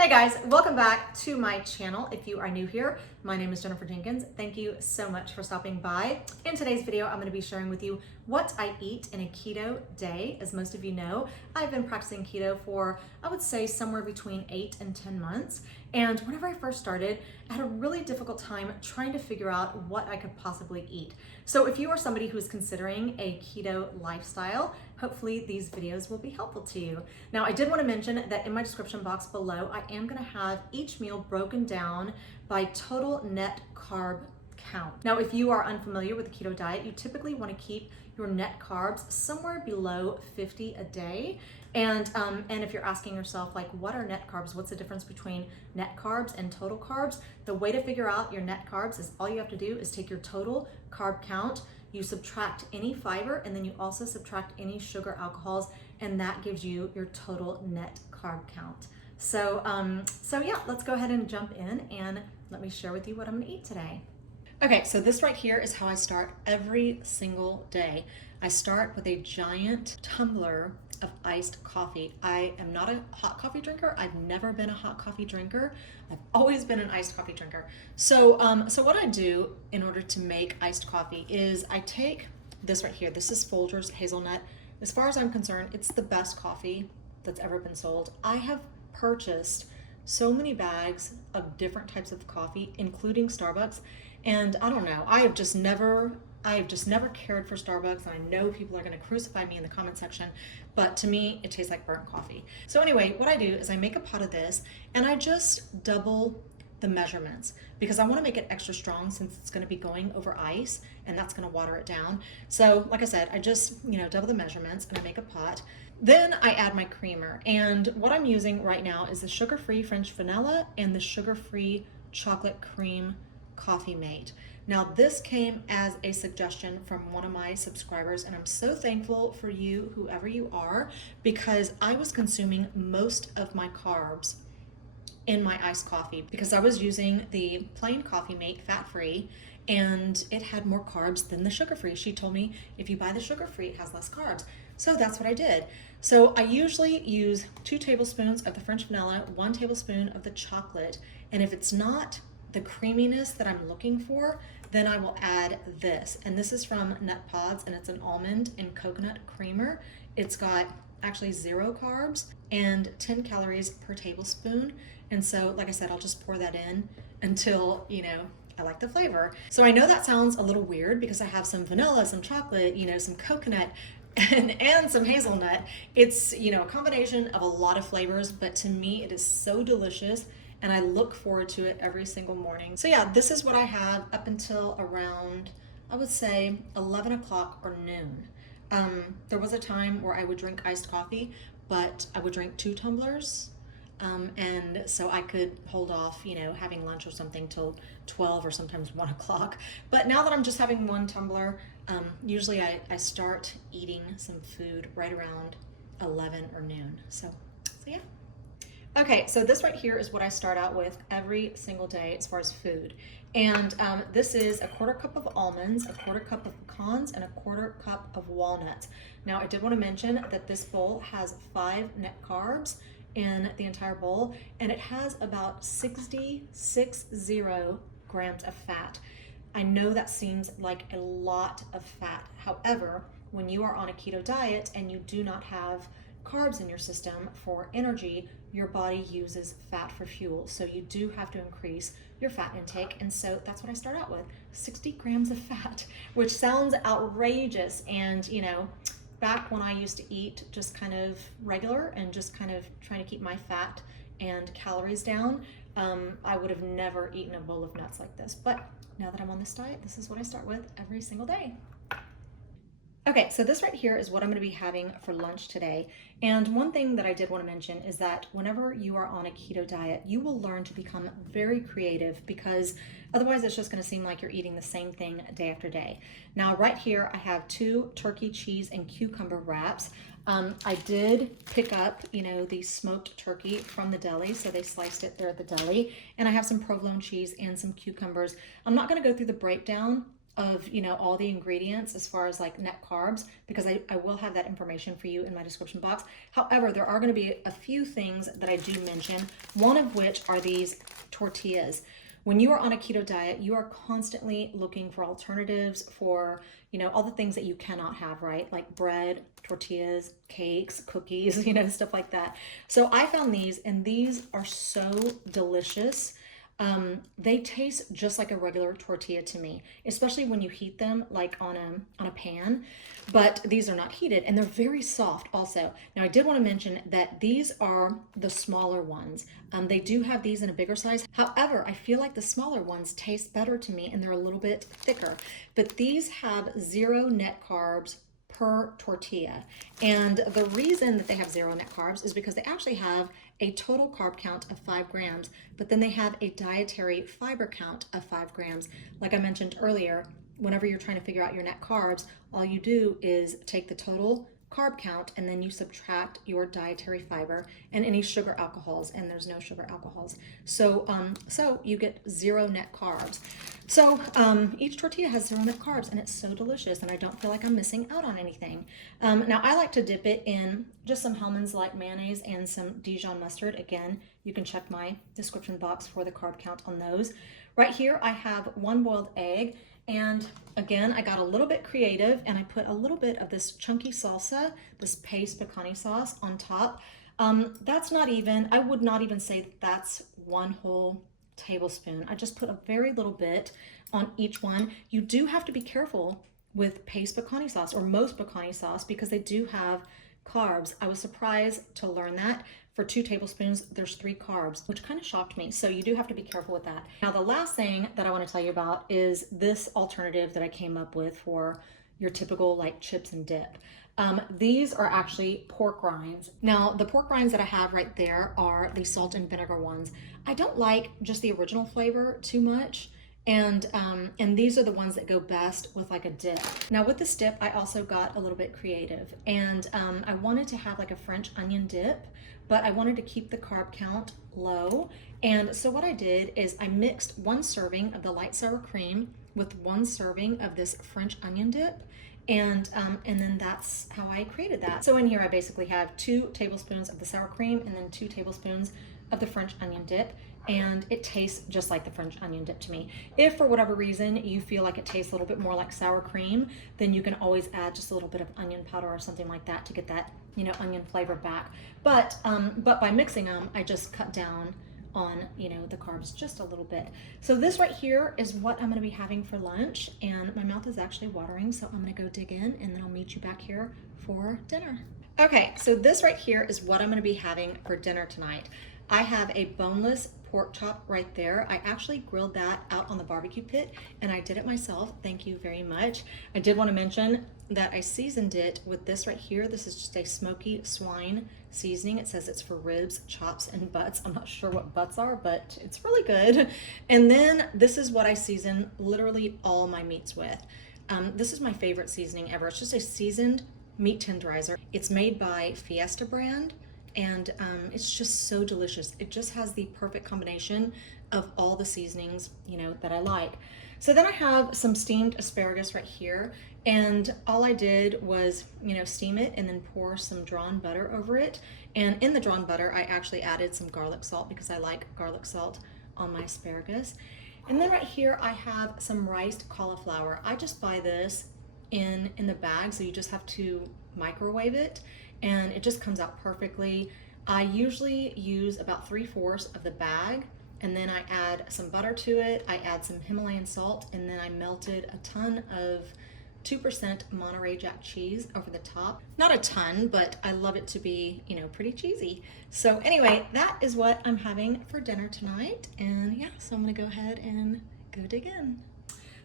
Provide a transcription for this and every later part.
Hey guys, welcome back to my channel. If you are new here, my name is Jenifer Jenkins. Thank you so much for stopping by. In today's video, I'm going to be sharing with you what I eat in a keto day. As most of you know, I've been practicing keto for, I would say, somewhere between 8 and 10 months. And whenever I first started, I had a really difficult time trying to figure out what I could possibly eat. So if you are somebody who's considering a keto lifestyle, hopefully these videos will be helpful to you. Now, I did want to mention that in my description box below, I am going to have each meal broken down by total net carb count. Now, if you are unfamiliar with the keto diet, you typically want to keep your net carbs somewhere below 50 a day. And if you're asking yourself, like, what are net carbs? What's the difference between net carbs and total carbs? The way to figure out your net carbs is all you have to do is take your total carb count, you subtract any fiber, and then you also subtract any sugar alcohols, and that gives you your total net carb count. So yeah, let's go ahead and jump in and let me share with you what I'm gonna eat today. Okay, so this right here is how I start every single day. I start with a giant tumbler of iced coffee. I am not a hot coffee drinker. I've never been a hot coffee drinker. I've always been an iced coffee drinker. So what I do in order to make iced coffee is I take this right here. This is Folgers hazelnut. As far as I'm concerned, it's the best coffee that's ever been sold. I have purchased so many bags of different types of coffee, including Starbucks, and I don't know, I have just never cared for Starbucks, and I know people are going to crucify me in the comment section, but to me it tastes like burnt coffee. So anyway, what I do is I make a pot of this and I just double the measurements because I want to make it extra strong since it's going to be going over ice and that's going to water it down. So like I said, I just double the measurements and I make a pot. Then I add my creamer, and what I'm using right now is the sugar-free French vanilla and the sugar-free chocolate cream Coffee Mate. Now this came as a suggestion from one of my subscribers, and I'm so thankful for you, whoever you are, because I was consuming most of my carbs in my iced coffee because I was using the plain Coffee Mate fat-free, and it had more carbs than the sugar-free. She told me if you buy the sugar-free, it has less carbs. So that's what I did. So I usually use 2 tablespoons of the French vanilla, 1 tablespoon of the chocolate, and if it's not the creaminess that I'm looking for, then I will add this. And this is from Nut Pods, and it's an almond and coconut creamer. It's got actually 0 carbs and 10 calories per tablespoon. And so, like I said, I'll just pour that in until, I like the flavor. So I know that sounds a little weird because I have some vanilla, some chocolate, some coconut, and some hazelnut. It's, a combination of a lot of flavors, but to me it is so delicious and I look forward to it every single morning. So yeah, this is what I have up until around, I would say 11 o'clock or noon. There was a time where I would drink iced coffee, but I would drink 2 tumblers. And so I could hold off, having lunch or something till 12 or sometimes 1 o'clock. But now that I'm just having 1 tumbler, usually I start eating some food right around 11 or noon. So yeah. Okay, so this right here is what I start out with every single day as far as food. And this is a 1/4 cup of almonds, a 1/4 cup of pecans, and a 1/4 cup of walnuts. Now, I did want to mention that this bowl has 5 net carbs in the entire bowl, and it has about 60 grams of fat. I know that seems like a lot of fat. However, when you are on a keto diet and you do not have carbs in your system for energy, your body uses fat for fuel. So you do have to increase your fat intake. And so that's what I start out with, 60 grams of fat, which sounds outrageous. And back when I used to eat just kind of regular and just kind of trying to keep my fat and calories down, I would have never eaten a bowl of nuts like this. But now that I'm on this diet, this is what I start with every single day. Okay, so this right here is what I'm going to be having for lunch today. And one thing that I did want to mention is that whenever you are on a keto diet, you will learn to become very creative because otherwise it's just going to seem like you're eating the same thing day after day. Now, right here, I have 2 turkey, cheese, and cucumber wraps. I did pick up, the smoked turkey from the deli, so they sliced it there at the deli. And I have some provolone cheese and some cucumbers. I'm not going to go through the breakdown of, you know, all the ingredients as far as like net carbs, because I will have that information for you in my description box. However, there are going to be a few things that I do mention, one of which are these tortillas. When you are on a keto diet, you are constantly looking for alternatives for, you know, all the things that you cannot have, right? Like bread, tortillas, cakes, cookies, you know, stuff like that. So I found these, and these are so delicious. They taste just like a regular tortilla to me, especially when you heat them like on a pan, but these are not heated, and they're very soft also. Now I did want to mention that these are the smaller ones. They do have these in a bigger size. However, I feel like the smaller ones taste better to me, and they're a little bit thicker, but these have 0 net carbs per tortilla. And the reason that they have 0 net carbs is because they actually have a total carb count of 5 grams, but then they have a dietary fiber count of 5 grams. Like I mentioned earlier, whenever you're trying to figure out your net carbs, all you do is take the total carb count and then you subtract your dietary fiber and any sugar alcohols, and there's no sugar alcohols. So so you get 0 net carbs. So each tortilla has 0 net carbs, and it's so delicious, and I don't feel like I'm missing out on anything. Now I like to dip it in just some Helmans light mayonnaise and some Dijon mustard. Again, you can check my description box for the carb count on those. Right here I have 1 boiled egg, and again, I got a little bit creative, and I put a little bit of this chunky salsa, this paste pecani sauce on top. That's not even, I would not even say that that's 1 whole tablespoon. I just put a very little bit on each one. You do have to be careful with paste pecani sauce, or most pecani sauce, because they do have carbs. I was surprised to learn that for 2 tablespoons, there's 3 carbs, which kind of shocked me. So you do have to be careful with that. Now, the last thing that I want to tell you about is this alternative that I came up with for your typical like chips and dip. These are actually pork rinds. Now, the pork rinds that I have right there are the salt and vinegar ones. I don't like just the original flavor too much. And these are the ones that go best with like a dip. Now with this dip, I also got a little bit creative, and I wanted to have like a French onion dip, but I wanted to keep the carb count low. And so what I did is I mixed 1 serving of the light sour cream with 1 serving of this French onion dip. And then that's how I created that. So in here, I basically have 2 tablespoons of the sour cream and then 2 tablespoons of the French onion dip. And it tastes just like the French onion dip to me. If for whatever reason you feel like it tastes a little bit more like sour cream, then you can always add just a little bit of onion powder or something like that to get that, you know, onion flavor back. But by mixing them, I just cut down on, you know, the carbs just a little bit. So this right here is what I'm going to be having for lunch, and my mouth is actually watering, so I'm going to go dig in, and then I'll meet you back here for dinner. Okay, so this right here is what I'm going to be having for dinner tonight. I have a boneless pork chop right there. I actually grilled that out on the barbecue pit, and I did it myself. Thank you very much. I did want to mention that I seasoned it with this right here. This is just a smoky swine seasoning. It says it's for ribs, chops, and butts. I'm not sure what butts are, but it's really good. And then this is what I season literally all my meats with. This is my favorite seasoning ever. It's just a seasoned meat tenderizer. It's made by Fiesta brand, and it's just so delicious. It just has the perfect combination of all the seasonings, you know, that I like. So then I have some steamed asparagus right here, and all I did was, you know, steam it and then pour some drawn butter over it. And in the drawn butter, I actually added some garlic salt because I like garlic salt on my asparagus. And then right here, I have some riced cauliflower. I just buy this in the bag, so you just have to microwave it, and it just comes out perfectly. I usually use about 3/4 of the bag, and then I add some butter to it. I add some Himalayan salt, and then I melted a ton of 2% Monterey Jack cheese over the top. Not a ton, but I love it to be, you know, pretty cheesy. So anyway, that is what I'm having for dinner tonight. And yeah, so I'm gonna go ahead and go dig in.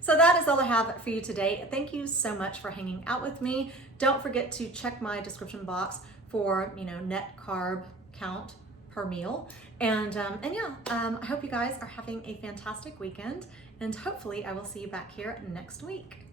So that is all I have for you today. Thank you so much for hanging out with me. Don't forget to check my description box for, you know, net carb count per meal. And yeah, I hope you guys are having a fantastic weekend, and hopefully I will see you back here next week.